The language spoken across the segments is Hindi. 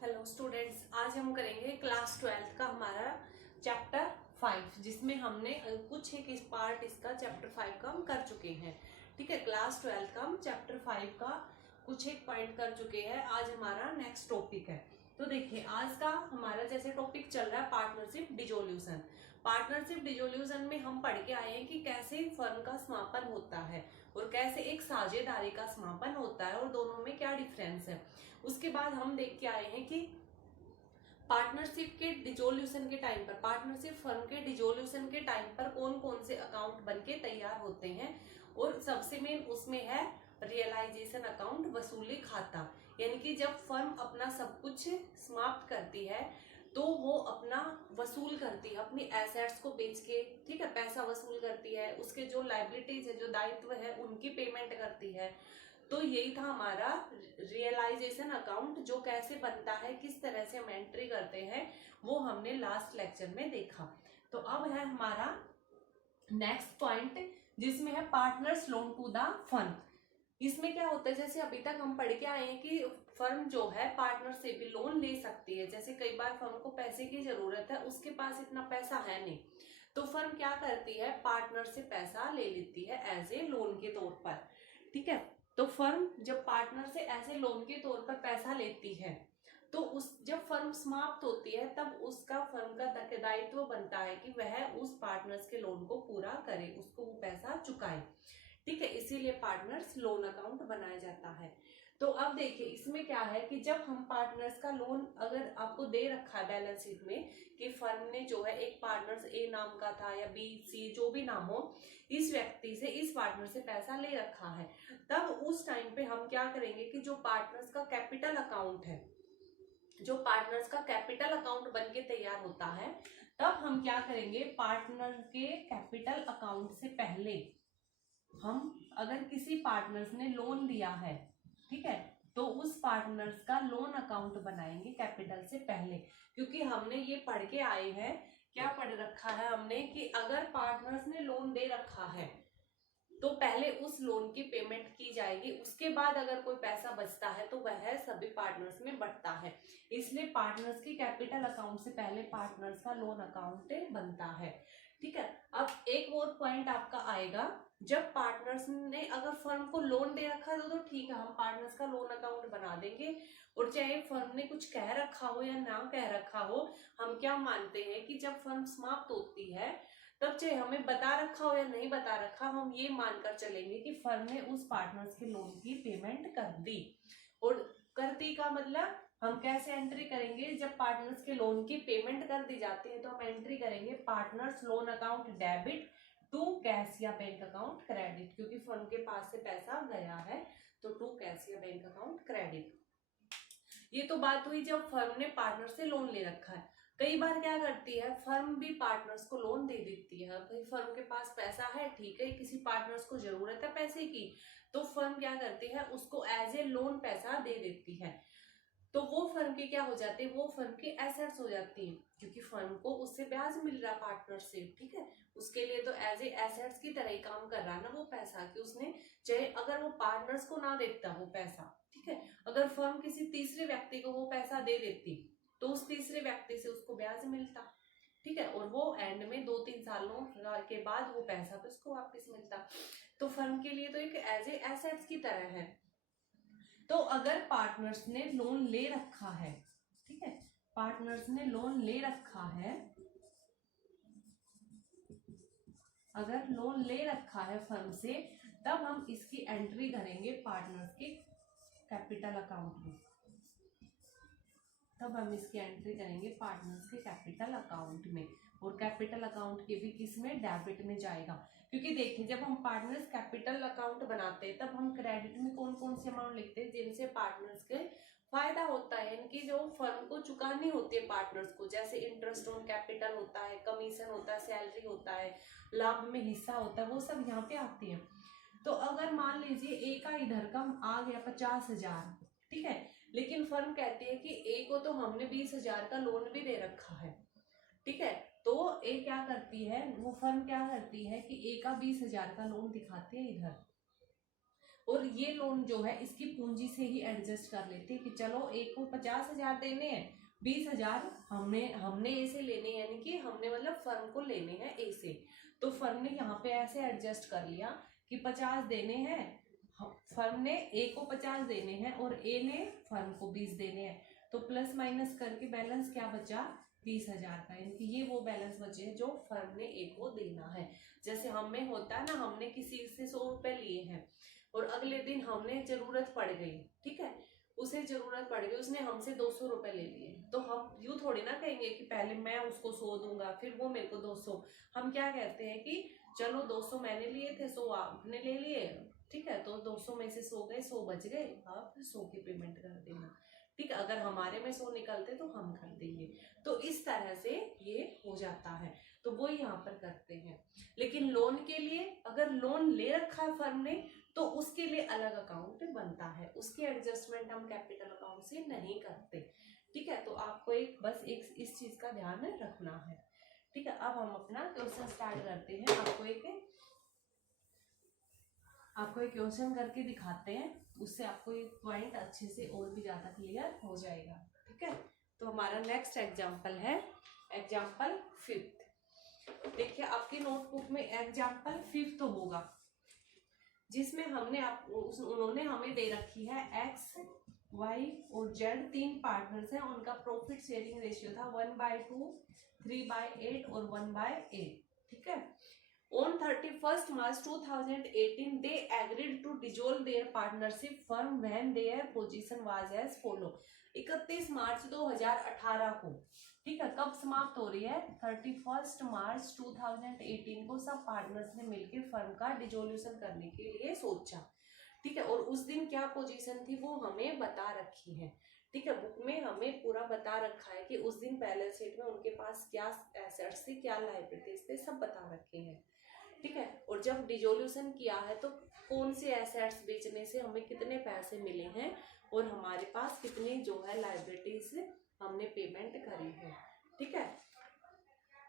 हेलो स्टूडेंट्स, आज हम करेंगे क्लास 12 का हमारा चैप्टर 5, जिसमें हमने कुछ एक इस पार्ट इसका चैप्टर 5 का हम कर चुके हैं। ठीक है, क्लास 12 का हम चैप्टर 5 का कुछ एक पॉइंट कर चुके हैं। आज हमारा नेक्स्ट टॉपिक है। तो देखिए, आज का हमारा जैसे टॉपिक चल रहा है पार्टनरशिप डिसोल्यूशन। पार्टनरशिप डिसोल्यूशन में हम पढ़ के आए हैं कि कैसे फर्म का समापन होता है और कैसे एक साझेदारी का समापन होता है और दोनों में क्या डिफरेंस है। उसके बाद हम देख के आए हैं कि पार्टनरशिप के डिसोल्यूशन के टाइम पर, पार्टनरशिप फर्म के डिसोल्यूशन के टाइम पर कौन कौन से अकाउंट बनके तैयार होते हैं, और सबसे मेन उसमें है रियलाइजेशन अकाउंट, वसूली खाता। यानी कि जब फर्म अपना सब कुछ समाप्त करती है तो वो अपना वसूल करती है, अपनी एसेट्स को बेच के, ठीक है, पैसा वसूल करती है, उसके जो लाइबिलिटीज है, जो दायित्व है, उनकी पेमेंट करती है। तो यही था हमारा रियलाइजेशन अकाउंट। जो कैसे बनता है, किस तरह से हम एंट्री करते हैं, वो हमने लास्ट लेक्चर में देखा। तो अब है हमारा नेक्स्ट पॉइंट, जिसमें है partners loan to the firm. इसमें क्या होता है, जैसे अभी तक हम पढ़ के आए हैं कि फर्म जो है पार्टनर से भी लोन ले सकती है। जैसे कई बार फर्म को पैसे की जरूरत है, उसके पास इतना पैसा है नहीं, तो फर्म क्या करती है, पार्टनर से पैसा ले लेती है एज ए लोन के तौर पर। ठीक है, तो फर्म जब पार्टनर से ऐसे लोन के तौर पर पैसा लेती है, तो उस जब फर्म समाप्त होती है तब उसका फर्म का दायित्व बनता है कि वह उस पार्टनर्स के लोन को पूरा करे, उसको वो पैसा चुकाए। ठीक है, इसीलिए पार्टनर्स लोन अकाउंट बनाया जाता है। तो अब देखिए, इसमें क्या है कि जब हम पार्टनर्स का लोन, अगर आपको दे रखा है बैलेंस शीट में कि फर्म ने जो है एक पार्टनर्स ए नाम का था या बी सी जो भी नाम हो, इस व्यक्ति से, इस पार्टनर से पैसा ले रखा है, तब उस टाइम पे हम क्या करेंगे कि जो पार्टनर्स का कैपिटल अकाउंट है, जो पार्टनर्स का कैपिटल अकाउंट बन के तैयार होता है, तब हम क्या करेंगे, पार्टनर के कैपिटल अकाउंट से पहले हम, अगर किसी पार्टनर्स ने लोन दिया है, ठीक है, तो उस पार्टनर्स का लोन अकाउंट बनाएंगे कैपिटल से पहले। क्योंकि हमने ये पढ़ के आए हैं, क्या पढ़ रखा है हमने, कि अगर पार्टनर्स ने लोन दे रखा है तो पहले उस लोन की पेमेंट की जाएगी, उसके बाद अगर कोई पैसा बचता है तो वह सभी पार्टनर्स में बंटता है। इसलिए पार्टनर्स की कैपिटल अकाउंट से पहले पार्टनर्स का लोन अकाउंट बनता है। ठीक है, अब एक और पॉइंट आपका आएगा, जब पार्टनर्स ने अगर फर्म को लोन दे रखा है तो ठीक है, हम पार्टनर्स का लोन अकाउंट बना देंगे, और चाहे फर्म ने कुछ कह रखा हो या ना कह रखा हो, हम क्या मानते हैं कि जब फर्म समाप्त होती है तब चाहे हमें बता रखा हो या नहीं बता रखा, हम ये मानकर चलेंगे कि फर्म ने उस पार्टनर्स के लोन की पेमेंट कर दी। और कर दी का मतलब हम कैसे एंट्री करेंगे, जब पार्टनर्स के लोन की पेमेंट कर दी जाती है तो हम एंट्री करेंगे partners loan account debit to cash या बैंक अकाउंट क्रेडिट, क्योंकि फर्म के पास से पैसा गया है तो टू कैश या बैंक अकाउंट क्रेडिट। ये तो बात हुई जब फर्म ने पार्टनर से लोन ले रखा है। कई बार क्या करती है, फर्म भी पार्टनर्स को लोन दे देती है। भाई फर्म के पास पैसा है, ठीक है, किसी पार्टनर्स को जरूरत है पैसे की, तो फर्म क्या करती है, उसको एज ए लोन पैसा दे देती है। तो वो फर्म की क्या हो जाती है, वो फर्म की एसेट्स हो जाती है, क्योंकि फर्म को उससे ब्याज मिल रहा है पार्टनर से। ठीक है, उसके लिए तो एज ए एसेट्स की तरह ही काम कर रहा है ना वो पैसा, कि उसने चाहे अगर वो पार्टनर्स को ना देता वो पैसा, ठीक है, अगर फर्म किसी तीसरे व्यक्ति को वो पैसा दे देती तो उस तीसरे व्यक्ति से उसको ब्याज मिलता। ठीक है, और वो एंड में 2-3 सालों के बाद वो पैसा तो उसको वापस मिलता। तो फर्म के लिए तो एक एज ए एसेट्स की तरह है। तो अगर पार्टनर्स ने लोन ले रखा है, ठीक है, पार्टनर्स ने लोन ले रखा है, अगर लोन ले रखा है फर्म से, तब हम इसकी एंट्री करेंगे पार्टनर्स के कैपिटल अकाउंट में। तब हम इसकी एंट्री करेंगे पार्टनर्स के कैपिटल अकाउंट में, और कैपिटल अकाउंट के भी किस में, डेबिट में जाएगा। क्योंकि देखिए, जब हम पार्टनर्स कैपिटल अकाउंट बनाते हैं तब हम क्रेडिट में कौन कौन से अमाउंट लिखते हैं जिनसे पार्टनर्स के फायदा होता है, इनकी जो फर्म को चुकानी होती है पार्टनर्स को, जैसे इंटरेस्ट ऑन कैपिटल होता है, कमीशन होता है, सैलरी होता है, लाभ में हिस्सा होता है, वो सब यहाँ पे आती है। तो अगर मान लीजिए ए का इधर का आ गया 50,000, ठीक है, लेकिन फर्म कहती है कि ए को तो हमने 20,000 का लोन भी दे रखा है, ठीक है, तो ए क्या करती है, वो फर्म क्या करती है कि ए का 20,000 का लोन दिखाती है इधर, और ये लोन जो है इसकी पूंजी से ही एडजस्ट कर लेते हैं कि चलो एक को 50,000 देने हैं, 20,000 हमने ए से लेने, यानी कि हमने मतलब फर्म को लेने हैं ए से, तो फर्म ने यहाँ पे ऐसे एडजस्ट कर लिया कि 50 देने हैं, फर्म ने ए को 50 देने हैं और ए ने फर्म को 20 देने हैं, तो प्लस माइनस करके बैलेंस क्या बचा, 20,000 का, यानी कि ये वो बैलेंस बचे हैं जो फर्म ने ए को देना है। जैसे हमें होता है ना, हमने किसी से 100 रुपए लिए हैं और अगले दिन हमने जरूरत पड़ गई, ठीक है, उसे जरूरत पड़ गई, उसने हमसे 200 रुपए ले लिए, तो हम यूं थोड़ी ना कहेंगे कि पहले मैं उसको 100 दूंगा फिर वो मेरे को 200। हम क्या कहते हैं कि चलो 200 मैंने लिए थे, 100 आपने ले लिए, ठीक है, तो 200 में से 100 गए, 100 बच गए, आप 100 की पेमेंट कर देना, ठीक है, अगर हमारे में 100 निकलते तो हम कर देंगे। तो इस तरह से ये हो जाता है, तो वो यहाँ पर करते हैं। लेकिन लोन के लिए अगर लोन ले रखा है फर्म ने तो उसके लिए अलग अकाउंट बनता है, उसकी एडजस्टमेंट हम कैपिटल अकाउंट से नहीं करते, ठीक है। तो आपको बस एक इस चीज का ध्यान रखना है, ठीक है। अब हम अपना क्वेश्चन स्टार्ट करते हैं। आपको एक क्वेश्चन करके दिखाते हैं, उससे आपको एक पॉइंट अच्छे से और भी ज्यादा क्लियर हो जाएगा, ठीक है। तो हमारा नेक्स्ट एग्जाम्पल है एग्जाम्पल 5th। देखिए आपकी नोटबुक में एग्जाम्पल 5th होगा, जिसमें उन्होंने हमें दे रखी है एक्स, वाई और जेड, 3 पार्टनर्स हैं, उनका प्रॉफिट शेयरिंग रेशियो था 1/2, 3/8 और 1/8, ठीक है। On 31st March 2018, they agreed to dissolve their partnership firm when their position was as follow। 31 मार्च 2018 को, ठीक है, कब समाप्त हो रही है, 31 मार्च 2018 को सब पार्टनर्स ने मिलकर फर्म का डिसोल्यूशन करने के लिए सोचा, ठीक है। और उस दिन क्या पोजीशन थी वो हमें बता रखी है, ठीक है, बुक में हमें पूरा बता रखा है कि उस दिन बैलेंस शीट में उनके पास क्या एसेट्स थे, क्या लायबिलिटीज थे, सब बता रखे हैं, ठीक है। और जब डिसोल्यूशन किया है तो कौन से एसेट्स बेचने से हमें कितने पैसे मिले हैं और हमारे पास कितनी जो है लायबिलिटीज हमने पेमेंट करी है, ठीक है।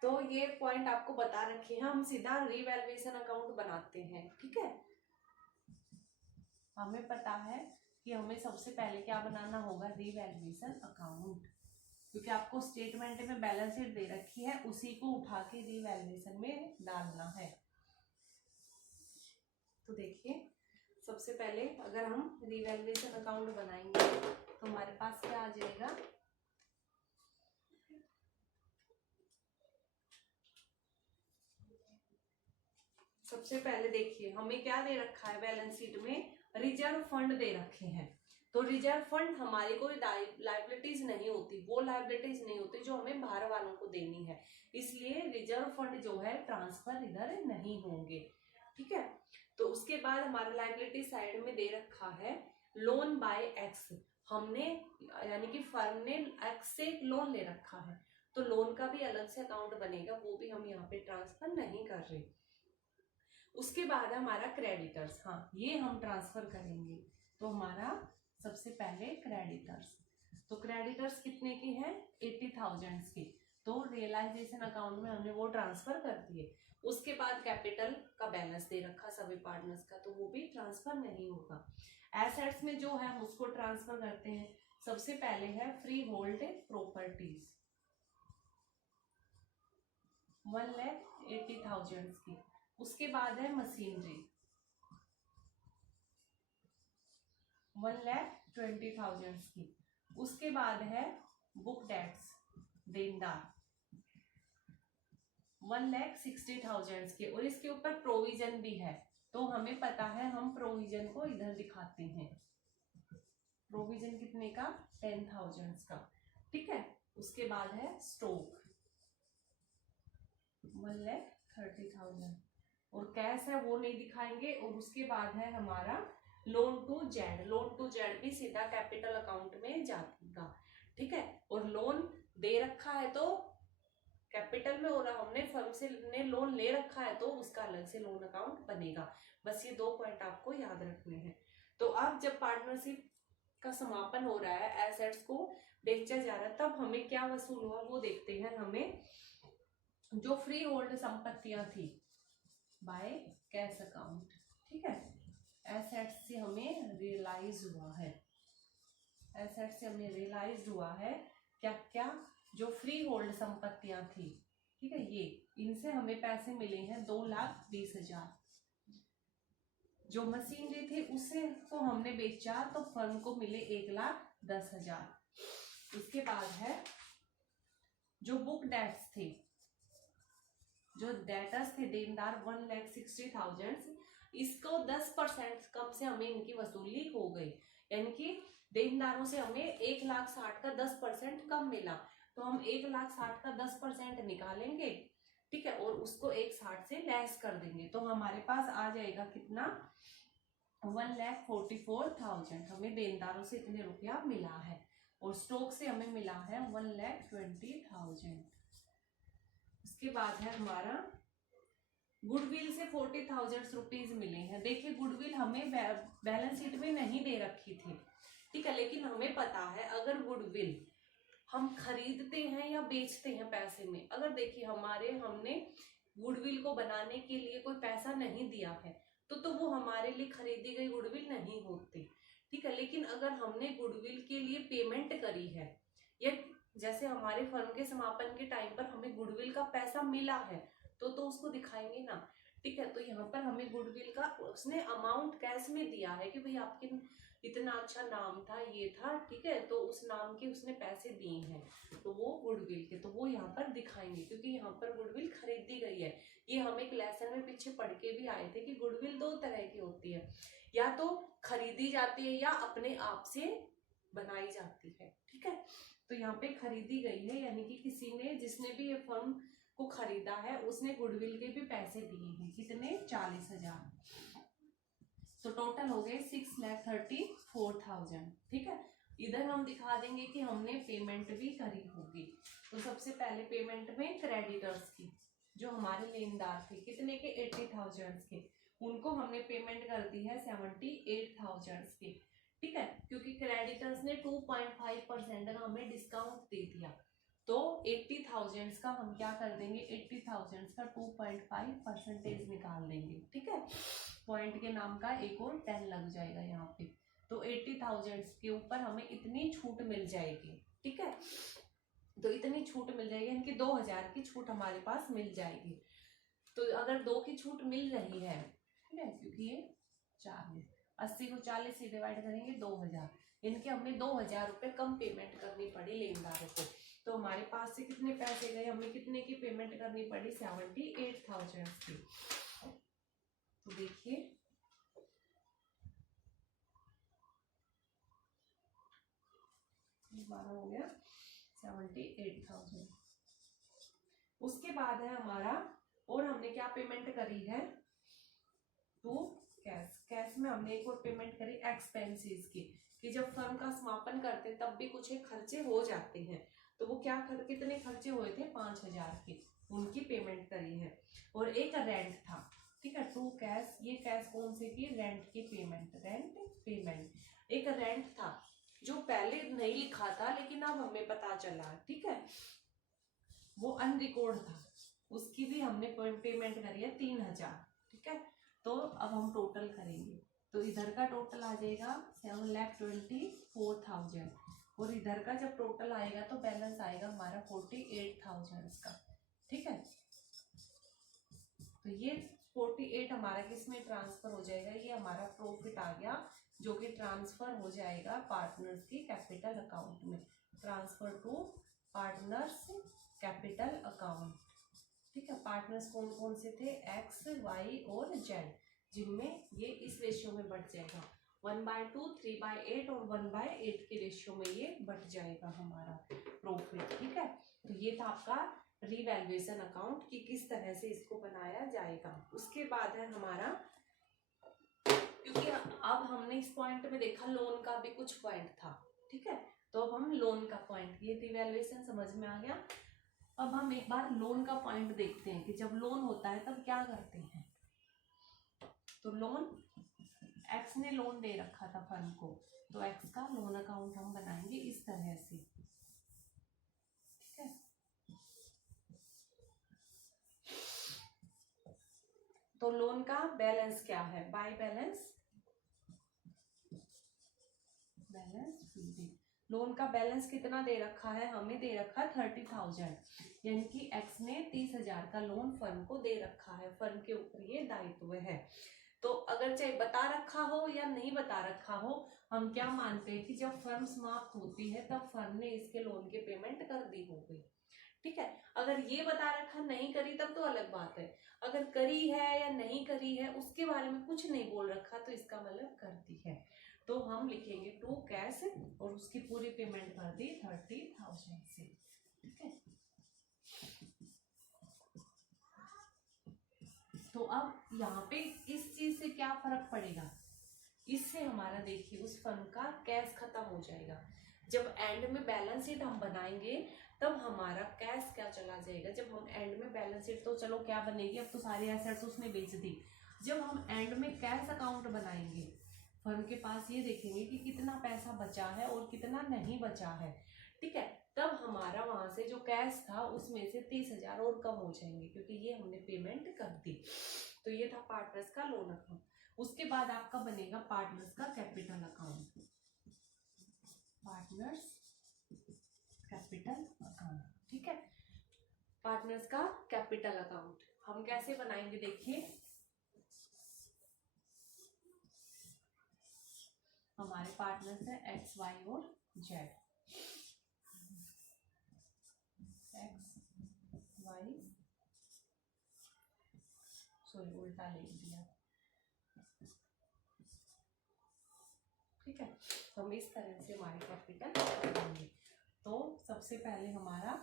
तो ये पॉइंट आपको बता रखे हैं, हम सीधा रिवैल्यूएशन अकाउंट बनाते हैं, ठीक है। हमें पता है कि हमें सबसे पहले क्या बनाना होगा, रिवैल्यूएशन अकाउंट, क्योंकि आपको स्टेटमेंट में बैलेंस शीट दे रखी है, उसी को उठा के रिवैल्यूएशन में डालना है। तो देखिए सबसे पहले अगर हम रिवैल्यूएशन अकाउंट बनाएंगे तो हमारे पास क्या आ जाएगा, सबसे पहले देखिए हमें क्या दे रखा है, बैलेंस शीट में रिजर्व फंड दे रखे हैं। तो रिजर्व फंड हमारी कोई लायबिलिटीज नहीं होती, वो लायबिलिटीज नहीं होती जो हमें बाहर वालों को देनी है, इसलिए रिजर्व फंड जो है ट्रांसफर इधर नहीं होंगे, ठीक है। तो उसके बाद हमारा लायबिलिटी साइड में दे रखा है लोन बाय एक्स, हमने यानी कि फर्म ने एक्स से एक लोन ले रखा है, तो लोन का भी अलग से अकाउंट बनेगा, वो भी हम यहाँ पे ट्रांसफर नहीं कर रहे। उसके बाद हमारा क्रेडिटर्स, हाँ ये हम ट्रांसफर करेंगे, तो हमारा सबसे पहले क्रेडिटर्स, तो क्रेडिटर्स कितने की है, 80,000 की, तो रियलाइजेशन अकाउंट में हमने वो ट्रांसफर कर दिए। उसके बाद कैपिटल का बैलेंस दे रखा सभी पार्टनर्स का, तो वो भी ट्रांसफर नहीं होगा। एसेट्स में जो है हम उसको ट्रांसफर करते हैं, सबसे पहले है फ्री होल्ड प्रॉपर्टीज 1,80,000 की, उसके बाद है मशीनरी 1,20,000 की, उसके बाद है बुक डेट्स देनदार 1,60,000 के, और इसके ऊपर प्रोविजन भी है, तो हमें पता है हम प्रोविजन को इधर दिखाते हैं, प्रोविजन कितने का, 10,000 का, ठीक है। उसके बाद है स्टॉक 1,30,000, और कैश है वो नहीं दिखाएंगे। और उसके बाद है हमारा loan to Z, loan to Z भी सीधा कैपिटल अकाउंट में जाएगा, ठीक है। और लोन दे रखा है तो कैपिटल में, और हमने फर्म से ने लोन ले रखा है तो उसका अलग से लोन अकाउंट बनेगा। बस ये 2 पॉइंट आपको याद रखने हैं। तो अब जब पार्टनरशिप का समापन हो रहा है, एसेट्स को बेचा जा रहा है, तब हमें क्या वसूल हुआ वो देखते हैं। हमें जो फ्री होल्ड संपत्तियां थी बाय कैश अकाउंट, ठीक है, एसेट्स से हमें रियलाइज हुआ है, एसेट से हमें रियलाइज हुआ है क्या क्या, जो फ्री होल्ड संपत्तियां थी, ठीक है, ये इनसे हमें पैसे मिले हैं 2,20,000। जो मशीनरी थी उससे को हमने बेचा तो फर्म को मिले 1,10,000। उसके बाद है जो बुक डेट्स थे, जो डेटर्स थे देनदार 1,60,000, इसको 10% कम से हमें इनकी वसूली हो गई, यानी कि देनदारों से हमें 1,60,000 का 10% कम मिला, तो हम 1,60,000 का 10% निकालेंगे, ठीक है, और उसको 1,60,000 से लेस कर देंगे, तो हमारे पास आ जाएगा कितना, 1,44,000 हमें देनदारों से इतने रुपया मिला है, और स्टॉक से हमें मिला है 1,20,000। उसके बाद है हमारा गुडविल से 40,000 रुपीज मिले हैं। देखिए गुडविल हमें बैलेंस शीट में नहीं दे रखी थी, ठीक है, लेकिन हमें पता है अगर गुडविल हम खरीदते हैं या बेचते हैं पैसे में, अगर देखिए हमने गुडविल को बनाने के लिए कोई पैसा नहीं दिया है तो वो हमारे लिए खरीदी गई गुडविल नहीं होती, ठीक है, लेकिन अगर हमने गुडविल के लिए पेमेंट करी है, या जैसे हमारे फर्म के समापन के टाइम पर हमें गुडविल का पैसा मिला है तो उसको दिखाएंगे ना, ठीक है, तो यहाँ पर हमें गुडविल का उसने अमाउंट कैश में दिया है कि भाई आपके इतना अच्छा नाम था, ये था, ठीक है, तो उस नाम के उसने पैसे दिए हैं, तो वो गुडविल के, तो वो यहाँ पर दिखाएंगे, क्योंकि यहाँ पर गुडविल खरीदी गई है। ये हम एक लेसन में पीछे पढ़ के भी आए थे कि गुडविल 2 तरह की होती है, या तो खरीदी जाती है या अपने आप से बनाई जाती है, ठीक है, तो यहाँ पे खरीदी गई है, यानी कि किसी ने, जिसने भी ये फर्म को खरीदा है उसने गुडविल के भी पैसे दिए हैं, कितने, 40,000, तो टोटल हो गए 6,34,000, ठीक है। इधर हम दिखा देंगे कि हमने पेमेंट भी करी होगी, तो सबसे पहले पेमेंट में क्रेडिटर्स की, जो हमारे लेनदार थे कितने के, 80,000 के, उनको हमने पेमेंट कर दी है 78,000 के, ठीक है, क्योंकि क्रेडिटर्स ने 2.5% का हमें डिस्काउंट दे दिया, तो 80,000 का हम क्या कर देंगे, 80,000 का 2.5% निकाल देंगे, ठीक है, पॉइंट के नाम का एक और 10 लग जाएगा यहाँ पे, तो 80,000 के ऊपर हमें इतनी छूट मिल जाएगी, ठीक है, तो इतनी छूट मिल जाएगी, यानी कि 2,000 की छूट हमारे पास मिल जाएगी। तो अगर 2 की छूट मिल रही है, ठीक है, क्योंकि ये 40, 80 को 40 से डिवाइड करेंगे 2,000, इनके हमें 2,000 रुपए कम पेमेंट करनी पड़ी लेनदारों को, तो हमारे पास से कितने पैसे गए, हमें कितने की पेमेंट करनी पड़ी, 78,000 की। तो देखिए हो गया 78,000। उसके बाद है हमारा, और हमने क्या पेमेंट करी है, तो कैश में हमने एक और पेमेंट करी एक्सपेंसेस की, कि जब फर्म का समापन करते तब भी कुछ एक खर्चे हो जाते हैं, तो वो क्या कितने खर्चे हुए थे, 5,000 के, उनकी पेमेंट करी है। और एक रेंट था, ठीक है, टू कैश, ये कैश कौन से की, रेंट की पेमेंट, रेंट पेमेंट, एक रेंट था जो पहले नहीं लिखा था लेकिन अब हमें पता चला, ठीक है, वो अनरिकॉर्ड था, उसकी भी हमने पेमेंट करी है 3,000, ठीक है, तो अब हम टोटल करेंगे, तो इधर का टोटल आ जाएगा 7,24,000, और इधर का जब टोटल आएगा तो बैलेंस आएगा हमारा 48,000 का, ठीक है, तो ये 48 हमारा किसमें ट्रांसफर हो जाएगा, ये हमारा प्रॉफिट आ गया, जो कि ट्रांसफर हो जाएगा पार्टनर्स की कैपिटल अकाउंट में, transfer to partners capital account, ठीक है, पार्टनर्स कौन कौन से थे, एक्स, वाई और जेड, जिनमें ये इस रेशियो में बढ़ जाएगा, 1/2, 3/8 और 1/8 के रेशियो में ये बढ़ जाएगा हमारा प्रॉफिट, ठीक है, तो ये था आपका रीवैल्यूएशन अकाउंट कि किस तरह से इसको बनाया जाएगा। उसके बाद है हमारा, क्योंकि अब हमने इस पॉइंट में देखा लोन का भी कुछ पॉइंट था, ठीक है, तो अब हम लोन का पॉइंट, ये रिवैल्यूएशन समझ में आ गया। अब हम एक बार लोन का पॉइंट देखते हैं कि जब लोन होता है तब क्या करते हैं, तो लोन, एक्स ने लोन दे रखा था फर्म को, तो एक्स का लोन अकाउंट हम बनाएंगे इस तरह से, ठीक है, तो लोन का बैलेंस क्या है, बाय बैलेंस लोन का बैलेंस कितना दे रखा है, हमें दे रखा है 30,000, यानी कि एक्स ने 30,000 का लोन फर्म को दे रखा है, फर्म के ऊपर ये दायित्व है। तो अगर चाहे बता रखा हो या नहीं बता रखा हो, हम क्या मानते हैं कि जब फर्म समाप्त होती है तब फर्म ने इसके लोन की पेमेंट कर दी होगी। ठीक है, अगर ये बता रखा नहीं करी तब तो अलग बात है, अगर करी है या नहीं करी है उसके बारे में कुछ नहीं बोल रखा तो इसका मतलब कर दी है। तो हम लिखेंगे टू कैश और उसकी पूरी पेमेंट कर दी 30,000 से। ठीक है, तो अब यहाँ पे इस चीज से क्या फर्क पड़ेगा, इससे हमारा देखिए उस फर्म का कैश खत्म हो जाएगा। जब एंड में बैलेंस शीट हम बनाएंगे तब हमारा कैश क्या चला जाएगा। जब हम एंड में बैलेंस शीट, तो चलो क्या बनेगी, अब तो सारी एसेट्स उसने बेच दी। जब हम एंड में कैश अकाउंट बनाएंगे, फर्म के पास ये देखेंगे कि कितना पैसा बचा है और कितना नहीं बचा है। ठीक है, तब हमारा वहां से जो कैश था उसमें से 30,000 और कम हो जाएंगे, क्योंकि ये हमने पेमेंट कर दी। तो ये था पार्टनर्स का लोन अकाउंट। उसके बाद आपका बनेगा पार्टनर्स का capital account, partners capital account. ठीक है, पार्टनर्स का कैपिटल अकाउंट हम कैसे बनाएंगे, देखिए हमारे पार्टनर्स है एक्स, वाई और जेड। एक्स, वाई, सॉरी उल्टा लिख दिया। ठीक है, तो हम इस तरह से हमारे कैपिटल बनाएंगे। तो सबसे पहले हमारा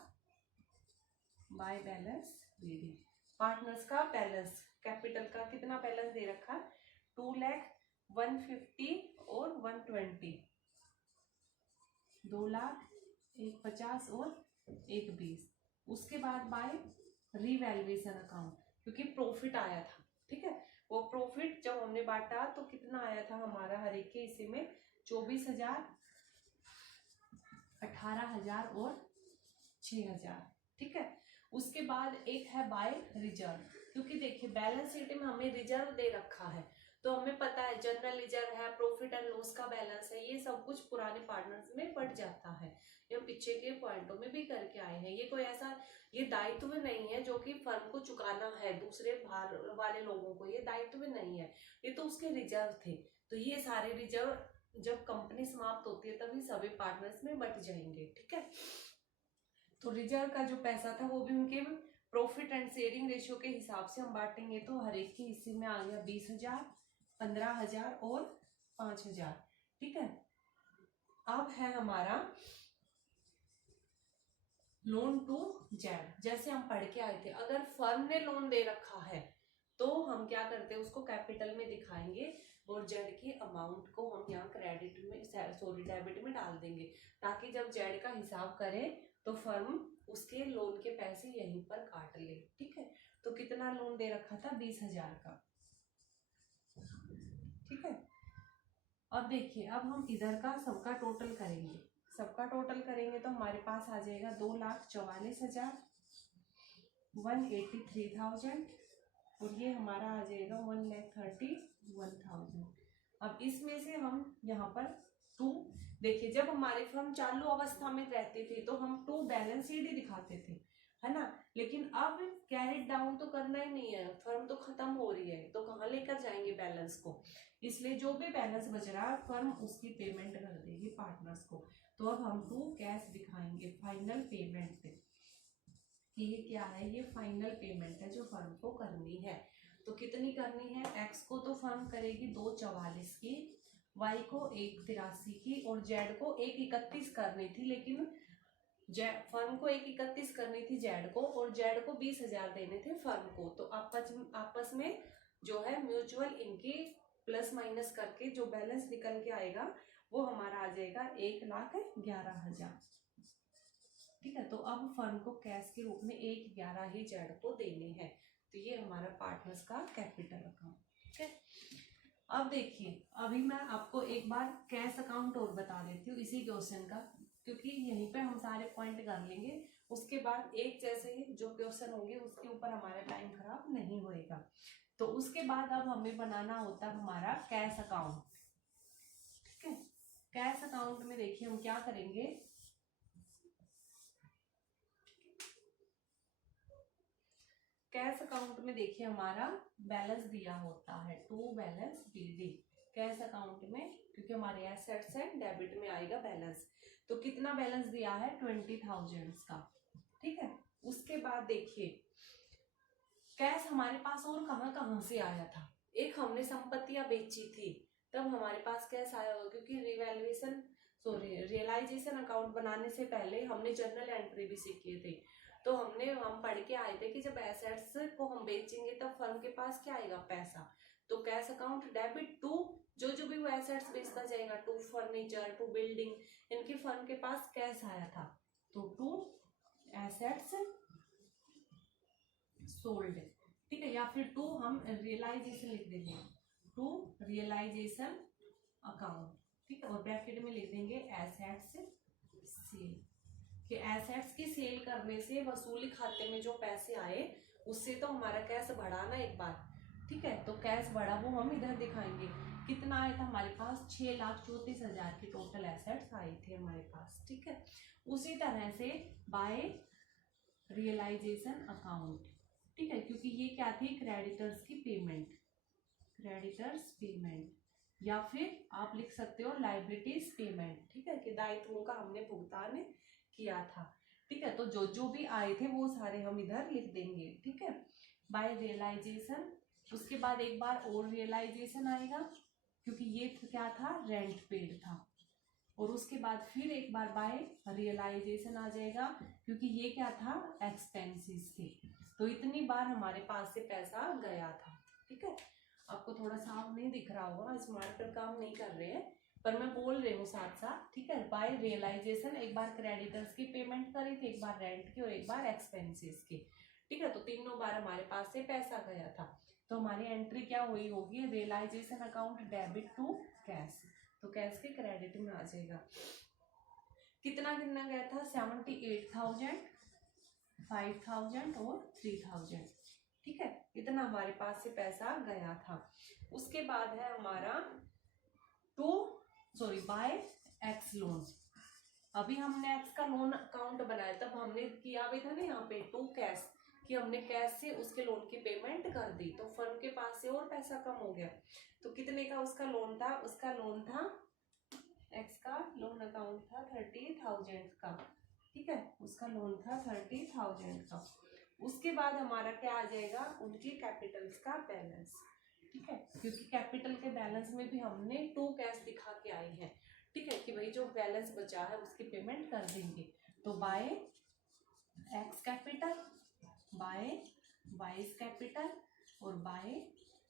बाय बैलेंस रेडी, पार्टनर्स का बैलेंस, कैपिटल का कितना बैलेंस दे रखा है, 2,00,150 और 120, 2,00,000, 150 और 120। उसके बाद बाय रिवैल्यूएशन अकाउंट, क्योंकि प्रॉफिट आया था। ठीक है, वो प्रॉफिट जब हमने बांटा तो कितना आया था हमारा हर एक के हिस्से में, 24,000, 18,000 और 6,000। ठीक है, उसके बाद एक है बाय रिजर्व, क्योंकि देखिए बैलेंस शीट में हमें रिजर्व दे रखा है, तो हमें पता है जनरल रिजर्व है, प्रॉफिट एंड लॉस का बैलेंस है, ये सब कुछ पुराने पार्टनर्स में बढ़ जाता है। ये हम पीछे के पॉइंटों में भी करके आए हैं। ये कोई ऐसा ये दायित्व नहीं है जो कि फर्म को चुकाना है दूसरे बाहर वाले लोगों को, ये दायित्व नहीं है, ये तो उसके रिजर्व थे। तो ये सारे रिजर्व जब कंपनी समाप्त होती है तभी सभी पार्टनर्स में बट जाएंगे। ठीक है, तो रिजर्व का जो पैसा था वो भी उनके प्रॉफिट एंड शेयरिंग रेशियो के हिसाब से हम बांटेंगे। तो हर एक के हिस्से में आ गया 20,000, 15,000 और 5,000। ठीक है, अब है हमारा लोन टू जेड। जैसे हम पढ़ के आए थे, अगर फर्म ने लोन दे रखा है तो हम क्या करते हैं, उसको कैपिटल में दिखाएंगे और जेड की अमाउंट को हम यहाँ क्रेडिट में, सॉरी डेबिट में डाल देंगे, ताकि जब जेड का हिसाब करें तो फर्म उसके लोन के पैसे यहीं पर काट ले। ठीक है, तो कितना लोन दे रखा था, 20,000 का। ठीक है, अब देखिए अब हम इधर का सबका टोटल करेंगे, सबका टोटल करेंगे तो हमारे पास आ जाएगा 2,44,000, 183,000 और ये हमारा आ जाएगा 1,31,000। अब इसमें से हम यहाँ पर 2, देखिए जब हमारी फर्म चालू अवस्था में रहती थी तो हम 2 बैलेंस शीट ही दिखाते थे, है ना, लेकिन अब कैरिड डाउन तो करना ही नहीं है, फर्म तो खत्म हो रही है, तो कहाँ लेकर जाएंगे बैलेंस को, इसलिए जो भी बैलेंस बच रहा है फर्म उसकी पेमेंट कर देगी पार्टनर्स को। तो अब हम 2 कैश दिखाएंगे फाइनल पेमेंट पे, ये क्या है, ये फाइनल पेमेंट है जो फर्म को करनी है। तो कितनी करनी है, एक्स को तो फर्म करेगी 2,44 की, वाई को 1,83 की और जेड को 1,31 करनी थी, लेकिन फर्म को 1,31 करनी थी जेड को, और जेड को 20,000 देने थे फर्म को। तो आपस में जो है म्यूचुअल इनकी प्लस माइनस करके जो बैलेंस निकल के आएगा वो हमारा आ जाएगा 1,11,000। ठीक है, तो अब फर्म को कैश के रूप में 1,11 ही जेड को देने हैं। तो ये हमारा पार्टनर्स का कैपिटल अकाउंट। ठीक है, अब देखिए अभी मैं आपको एक बार कैश अकाउंट और बता देती हूँ इसी क्वेश्चन का, क्योंकि यहीं पे हम सारे पॉइंट कर लेंगे, उसके बाद एक जैसे ही जो क्वेश्चन होंगे उसके ऊपर हमारा टाइम खराब नहीं होएगा। तो उसके बाद अब हमें बनाना होता है हमारा कैश अकाउंट। ठीक है, कैश अकाउंट में देखिए हम क्या करेंगे, कैश अकाउंट में देखिए हमारा बैलेंस दिया होता है, to balance BD cash account में, क्योंकि हमारे एसेट्स है, डेबिट में आएगा बैलेंस। तो कितना बैलेंस दिया है 20,000 का, ठीक है। उसके बाद देखिए कैश हमारे पास और कहां कहां से आया था, एक हमने संपत्तियां बेची थी तब हमारे पास कैश आया होगा, क्योंकि रिवैल्यूएशन सॉरी रियलाइजेशन अकाउंट बनाने से पहले हमने जर्नल एंट्री भी सीखे थे। तो हम पढ़ के आए थे कि जब एसेट्स को हम बेचेंगे तब फर्म के पास क्या आएगा, पैसा। तो कैश अकाउंट डेबिट टू जो भी वो एसेट्स बेचता जाएगा, टू फर्नीचर, टू बिल्डिंग, इनके फर्म के पास कैश आया था, तो टू एसेट्स सोल्ड, ठीक है। या फिर टू हम रियलाइजेशन लिख देंगे, टू रियलाइजेशन अकाउंट, ठीक है। और ब्रैकेट में लिख देंगे एसेट्स सेल, कि एसेट्स की सेल करने से वसूली खाते में जो पैसे आए उससे तो हमारा कैश बढ़ा ना एक बार, ठीक है। तो कैश बढ़ा वो हम इधर दिखाएंगे, कितना आया था हमारे पास 6,34,000 की टोटल एसेट्स आई थी हमारे पास, ठीक है। उसी तरह से बाय रियलाइजेशन अकाउंट, ठीक है, क्योंकि ये क्या थी, क्रेडिटर्स की पेमेंट, क्रेडिटर्स पेमेंट, या फिर आप लिख सकते हो लाइबिलिटीज पेमेंट, ठीक है, कि दायित्वों का हमने भुगतान किया था, ठीक है। तो जो भी आए थे वो सारे हम इधर लिख देंगे, ठीक है, बाय रियलाइजेशन। उसके बाद एक बार और रियलाइजेशन आएगा, क्योंकि ये क्या था, रेंट पेड था। और उसके बाद फिर एक बार बाय रियलाइजेशन आ जाएगा, क्योंकि ये क्या था, एक्सपेंसेस थे। तो इतनी बार हमारे पास से पैसा गया था, ठीक है। आपको थोड़ा साफ नहीं दिख रहा होगा, स्मार्ट पर काम नहीं कर रहे हैं, पर मैं बोल रही हूँ साथ साथ, ठीक है। बाय रियलाइजेशन एक बार क्रेडिटर्स की पेमेंट करी थी, एक बार रेंट की और एक बार एक्सपेंसेस की, ठीक है। तो तीनों बार हमारे पास से पैसा गया था, तो हमारी एंट्री क्या हुई होगी, realisation account debit to cash, तो कैश के क्रेडिट में आ जाएगा। कितना कितना गया था, 78,000, 5,000 और 3,000, ठीक है। इतना हमारे पास से पैसा गया था। उसके बाद है हमारा बाय एक्स लोन। अभी हमने एक्स का लोन अकाउंट बनाया, तब हमने किया भी था ना यहाँ पे टू कैश, कि हमने कैश से उसके लोन की पेमेंट कर दी, तो फर्म के पास से और पैसा कम हो गया। तो कितने का उसका लोन था, उसका लोन था, एक्स का लोन अकाउंट था 30,000 का, ठीक है, उसका लोन था 30,000 का। उसके बाद हमारा क्या आ जाएगा, उनकी कैपिटल्स का बैलेंस, ठीक है, क्योंकि कैपिटल के बैलेंस में भी हमने टू कैश दिखा के आए हैं, ठीक है, कि भाई जो बैलेंस बचा है उसकी पेमेंट कर देंगे। तो by X capital, by Y capital और बाय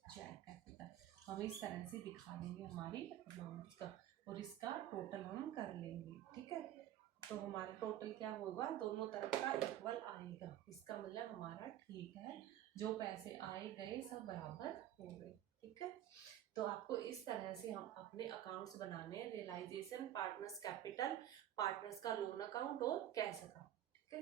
जेड कैपिटल, हम इस तरह से दिखा देंगे हमारी अमाउंट का, और इसका टोटल हम कर लेंगे, ठीक है। तो हमारा टोटल क्या होगा, दोनों तरफ का इक्वल आएगा, इसका मतलब हमारा ठीक है, जो पैसे आए गए सब बराबर हो गए, ठीक है। तो आपको इस तरह से हम अपने अकाउंट्स बनाने हैं, रियलाइजेशन, पार्टनर्स कैपिटल, पार्टनर्स का लोन अकाउंट और कैश अकाउंट, ठीक है।